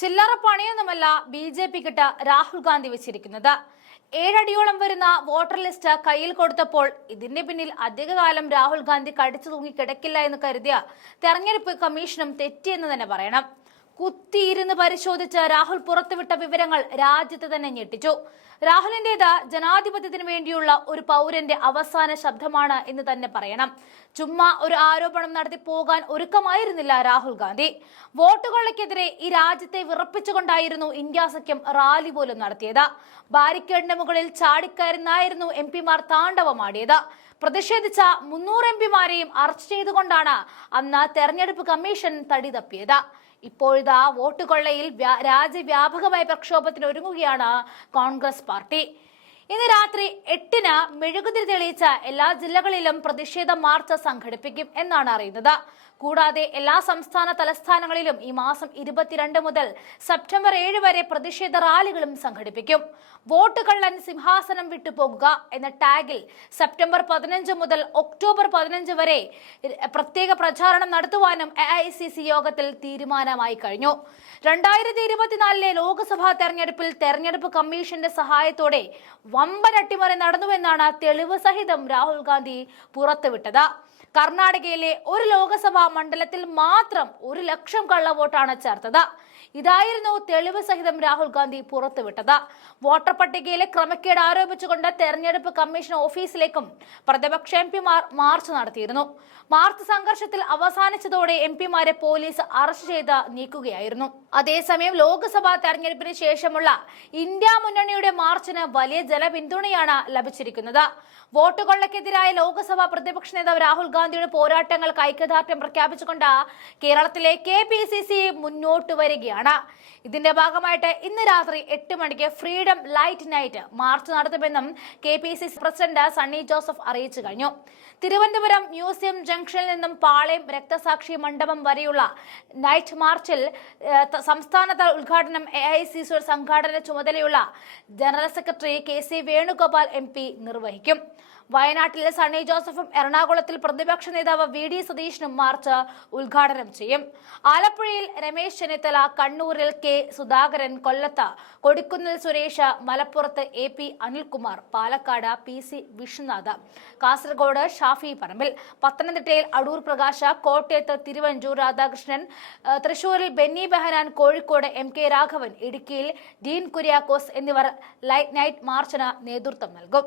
ചില്ലറ പണിയൊന്നുമല്ല B J പിക്കിട്ട് രാഹുൽ ഗാന്ധി വെച്ചിരിക്കുന്നത്. ഏഴടിയോളം വരുന്ന വോട്ടർ ലിസ്റ്റ് കയ്യിൽ കൊടുത്തപ്പോൾ ഇതിന്റെ പിന്നിൽ അധികകാലം രാഹുൽ ഗാന്ധി കടിച്ചു തൂങ്ങി കിടക്കില്ല എന്ന് കരുതിയ തെരഞ്ഞെടുപ്പ് കമ്മീഷനും തെറ്റിയെന്ന് തന്നെ പറയണം. കുത്തിയിരുന്ന് പരിശോധിച്ച് രാഹുൽ പുറത്തുവിട്ട വിവരങ്ങൾ രാജ്യത്ത് തന്നെ ഞെട്ടിച്ചു. രാഹുലിന്റേത് ജനാധിപത്യത്തിന് വേണ്ടിയുള്ള ഒരു പൗരന്റെ അവസാന ശബ്ദമാണ് എന്ന് തന്നെ പറയണം. ചുമ്മാ ഒരു ആരോപണം നടത്തി പോകാൻ ഒരുക്കമായിരുന്നില്ല രാഹുൽ ഗാന്ധി. വോട്ടുകൊള്ളയ്ക്കെതിരെ ഈ രാജ്യത്തെ വിറപ്പിച്ചുകൊണ്ടായിരുന്നു ഇന്ത്യ സഖ്യം റാലി പോലും നടത്തിയത്. ബാരിക്കേഡിന്റെ മുകളിൽ ചാടിക്കയറുന്നായിരുന്നു എം പിമാർ താണ്ഡവമാടിയത്. പ്രതിഷേധിച്ച മുന്നൂറ് എം പിമാരെയും അറസ്റ്റ് ചെയ്തുകൊണ്ടാണ് അന്ന് തെരഞ്ഞെടുപ്പ് കമ്മീഷൻ തടി തപ്പിയത്. ഇപ്പോഴിതാ വോട്ട് കൊള്ളയിൽ രാജ്യവ്യാപകമായ പ്രക്ഷോഭത്തിന് ഒരുങ്ങുകയാണ് കോൺഗ്രസ് പാർട്ടി. ഇന്ന് രാത്രി എട്ടിന് മെഴുകുതിരി തെളിയിച്ച എല്ലാ ജില്ലകളിലും പ്രതിഷേധ മാർച്ച് സംഘടിപ്പിക്കും എന്നാണ് അറിയുന്നത്. കൂടാതെ എല്ലാ സംസ്ഥാന തലസ്ഥാനങ്ങളിലും ഈ മാസം ഇരുപത്തിരണ്ട് മുതൽ സെപ്റ്റംബർ ഏഴ് വരെ പ്രതിഷേധ റാലികളും സംഘടിപ്പിക്കും. വോട്ട് കള്ളൻ സിംഹാസനം വിട്ടുപോകുക എന്ന ടാഗിൽ സെപ്റ്റംബർ പതിനഞ്ച് മുതൽ ഒക്ടോബർ പതിനഞ്ച് വരെ പ്രത്യേക പ്രചാരണം നടത്തുവാനും എ യോഗത്തിൽ തീരുമാനമായി കഴിഞ്ഞു. രണ്ടായിരത്തി ഇരുപത്തിനാലിലെ ലോക്സഭാ തെരഞ്ഞെടുപ്പിൽ തെരഞ്ഞെടുപ്പ് കമ്മീഷന്റെ സഹായത്തോടെ വമ്പൻ അട്ടിമറി നടന്നുവെന്നാണ് തെളിവ് സഹിതം രാഹുൽ ഗാന്ധി പുറത്തുവിട്ടത്. കർണാടകയിലെ ഒരു ലോക്സഭാ മണ്ഡലത്തിൽ മാത്രം ഒരു ലക്ഷം കള്ളവോട്ടാണ് ചേർത്തത്. ഇതായിരുന്നു തെളിവ് സഹിതം രാഹുൽ ഗാന്ധി പുറത്തുവിട്ടത്. വോട്ടർ പട്ടികയിലെ ക്രമക്കേട് ആരോപിച്ചുകൊണ്ട് തെരഞ്ഞെടുപ്പ് കമ്മീഷൻ ഓഫീസിലേക്കും പ്രതിപക്ഷ എം പിമാർ മാർച്ച് നടത്തിയിരുന്നു. മാർച്ച് സംഘർഷത്തിൽ അവസാനിച്ചതോടെ എം പിമാരെ പോലീസ് അറസ്റ്റ് ചെയ്ത് നീക്കുകയായിരുന്നു. അതേസമയം ലോക്സഭാ തെരഞ്ഞെടുപ്പിന് ശേഷമുള്ള ഇന്ത്യ മുന്നണിയുടെ മാർച്ചിന് വലിയ ജനപിന്തുണയാണ് ലഭിച്ചിരിക്കുന്നത്. വോട്ട് കൊള്ളക്കെതിരായ ലോക്സഭാ പ്രതിപക്ഷ നേതാവ് രാഹുൽ ഗാന്ധിയുടെ പോരാട്ടങ്ങൾക്ക് ഐക്യദാർഢ്യം പ്രഖ്യാപിച്ചുകൊണ്ട് കേരളത്തിലെ കെ മുന്നോട്ട് വരികയാണ്. ഇതിന്റെ ഭാഗമായിട്ട് ഇന്ന് രാത്രി എട്ട് മണിക്ക് ഫ്രീഡം ലൈറ്റ് നൈറ്റ് മാർച്ച് നടത്തുമെന്നും K P C C president Sunny Joseph അറിയിച്ചു കഴിഞ്ഞു. തിരുവനന്തപുരം മ്യൂസിയം ജംഗ്ഷനിൽ നിന്നും പാളയം രക്തസാക്ഷി മണ്ഡപം വരെയുള്ള നൈറ്റ് മാർച്ചിൽ സംസ്ഥാനതല ഉദ്ഘാടനം എ ഐ സി സിയുടെ സംഘാടന ചുമതലയുള്ള general secretary K C Venugopal M നിർവഹിക്കും. വയനാട്ടിലെ സണ്ണി ജോസഫും എറണാകുളത്തിൽ പ്രതിപക്ഷ നേതാവ് വി ഡി സതീഷിനും മാർച്ച് ഉദ്ഘാടനം ചെയ്യും. ആലപ്പുഴയിൽ രമേശ് ചെന്നിത്തല കണ്ണൂരിൽ കെ സുധാകരൻ കൊല്ലത്ത് കൊടിക്കുന്നിൽ സുരേഷ് മലപ്പുറത്ത് A P Anilkumar Palakkad P C Vishnunath Kasaragod Shafi Parambil പത്തനംതിട്ടയിൽ അടൂർ പ്രകാശ കോട്ടയത്ത് തിരുവഞ്ചൂർ രാധാകൃഷ്ണൻ തൃശൂരിൽ ബെന്നി ബെഹനാൻ കോഴിക്കോട് എം കെ രാഘവൻ ഇടുക്കിയിൽ ഡീൻ കുര്യാക്കോസ് എന്നിവർ ലൈറ്റ് നൈറ്റ് മാർച്ചിന് നേതൃത്വം നൽകും.